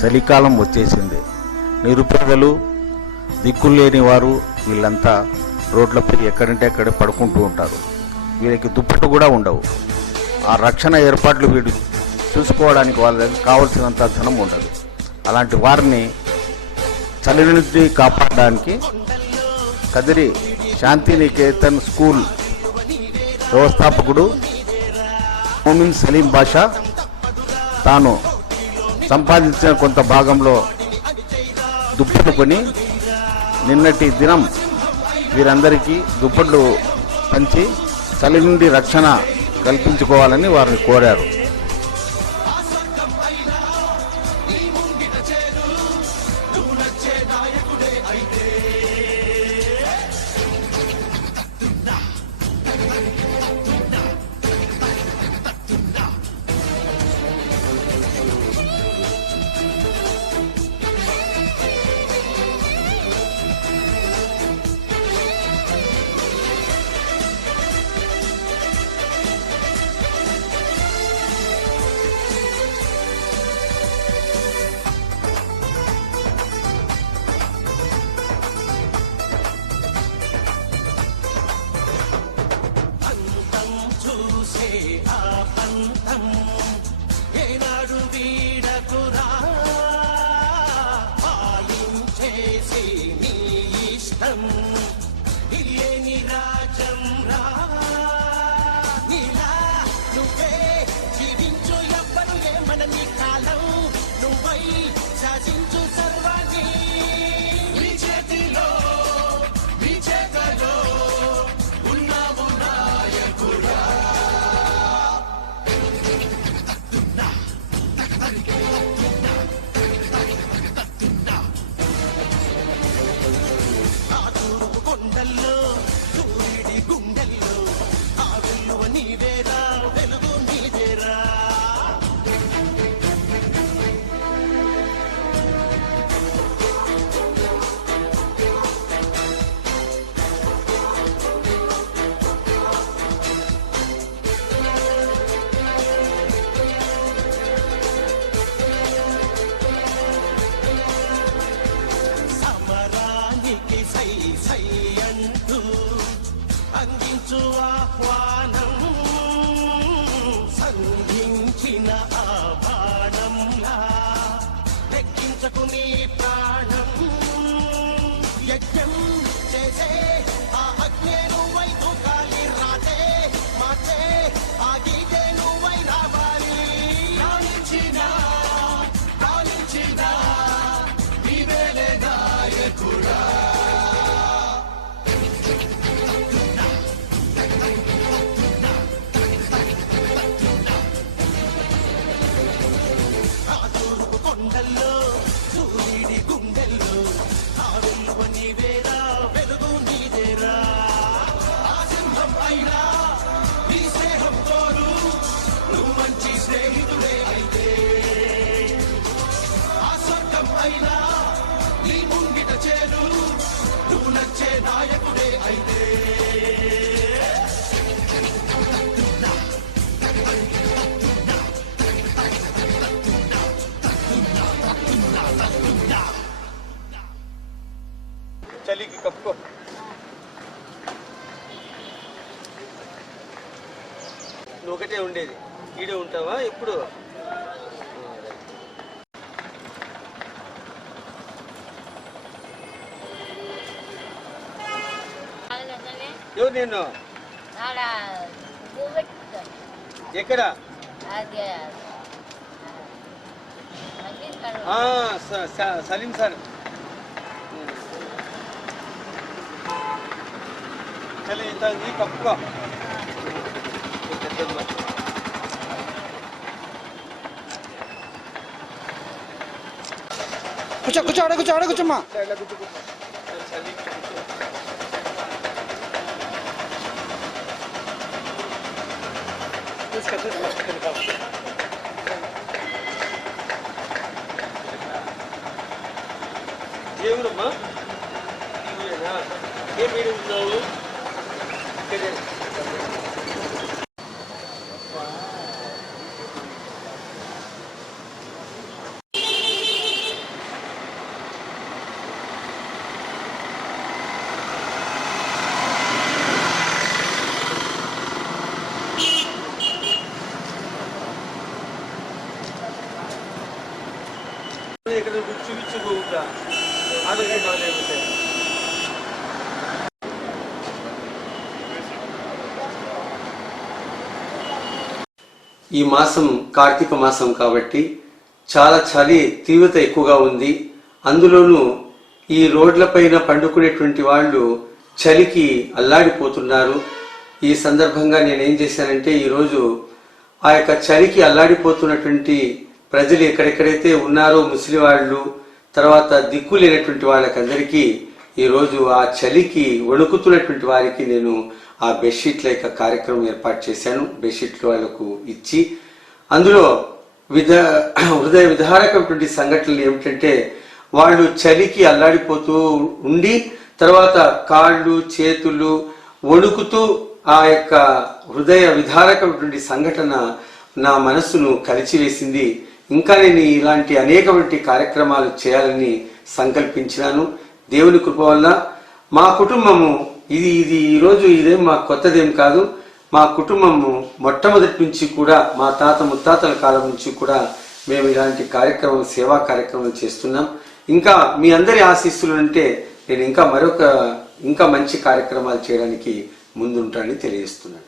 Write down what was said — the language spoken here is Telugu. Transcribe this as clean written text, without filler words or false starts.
చలికాలం వచ్చేసింది. నిరుపేదలు, దిక్కులేని వారు వీళ్ళంతా రోడ్లపై ఎక్కడంటే అక్కడే పడుకుంటూ ఉంటారు. వీరికి దుప్పట్లు కూడా ఉండవు. ఆ రక్షణ ఏర్పాట్లు వీడు చూసుకోవడానికి వాళ్ళ దగ్గర కావలసినంత ధనం ఉండదు. అలాంటి వారిని చలి నుండి కాపాడడానికి కదిరి శాంతినికేతన్ స్కూల్ వ్యవస్థాపకుడు మోమిన్ సలీం బాషా తాను సంపాదించిన కొంత భాగంలో దుప్పట్లు కొని నిన్నటి దినం వీరందరికీ దుప్పట్లు పంచి చలి నుండి రక్షణ కల్పించుకోవాలని వారిని కోరారు. చలికి కప్పుకో. నువ్వు ఒకటే ఉండేది, ఈడే ఉంటావా ఎప్పుడు? ఎవరు నేను ఎక్కడ? సలీం సార్. చలి అవుతుంది, కప్పుకో. కూర్చో కూర్చో ఆడ కూర్చో, ఆడ కూర్చోమ్మా. ఏ ఊరమ్మా? ఈ ఊరేనా? ఏ మీరు ఉన్నావు? ఇక్కడ చూపించుకోకుండా ఆరోగ్యం బాగాలేకపోతే ఈ మాసం కార్తీక మాసం కాబట్టి చాలా చలి తీవ్రత ఎక్కువగా ఉంది. అందులోనూ ఈ రోడ్లపైన పండుకునేటువంటి వాళ్ళు చలికి అల్లాడిపోతున్నారు. ఈ సందర్భంగా నేనేం చేశానంటే ఈరోజు ఆ యొక్క చలికి అల్లాడిపోతున్నటువంటి ప్రజలు ఎక్కడెక్కడైతే ఉన్నారో ముసలి వాళ్ళు, తర్వాత దిక్కు లేనటువంటి వాళ్ళకందరికీ ఈరోజు ఆ చలికి వణుకుతున్నటువంటి వారికి నేను ఆ బెడ్షీట్ల యొక్క కార్యక్రమం ఏర్పాటు చేశాను. బెడ్షీట్లు వాళ్ళకు ఇచ్చి అందులో హృదయ విదారకమైనటువంటి సంఘటనలు ఏమిటంటే వాళ్ళు చలికి అల్లాడిపోతూ ఉండి తర్వాత కాళ్ళు చేతులు వణుకుతూ ఆ యొక్క హృదయ విదారకమైనటువంటి సంఘటన నా మనస్సును కలిచివేసింది. ఇంకా నేను ఇలాంటి అనేకమైన కార్యక్రమాలు చేయాలని సంకల్పించినాను. దేవుని కృప వల్ల మా కుటుంబము ఇది ఈరోజు ఇదేం మా కొత్తదేం కాదు. మా కుటుంబము మొట్టమొదటి నుంచి కూడా మా తాత ముత్తాతల కాలం నుంచి కూడా మేము ఇలాంటి కార్యక్రమం సేవా కార్యక్రమం చేస్తున్నాం. ఇంకా మీ అందరి ఆశీస్సులు అంటే నేను ఇంకా మంచి కార్యక్రమాలు చేయడానికి ముందుంటానని తెలియజేస్తున్నాను.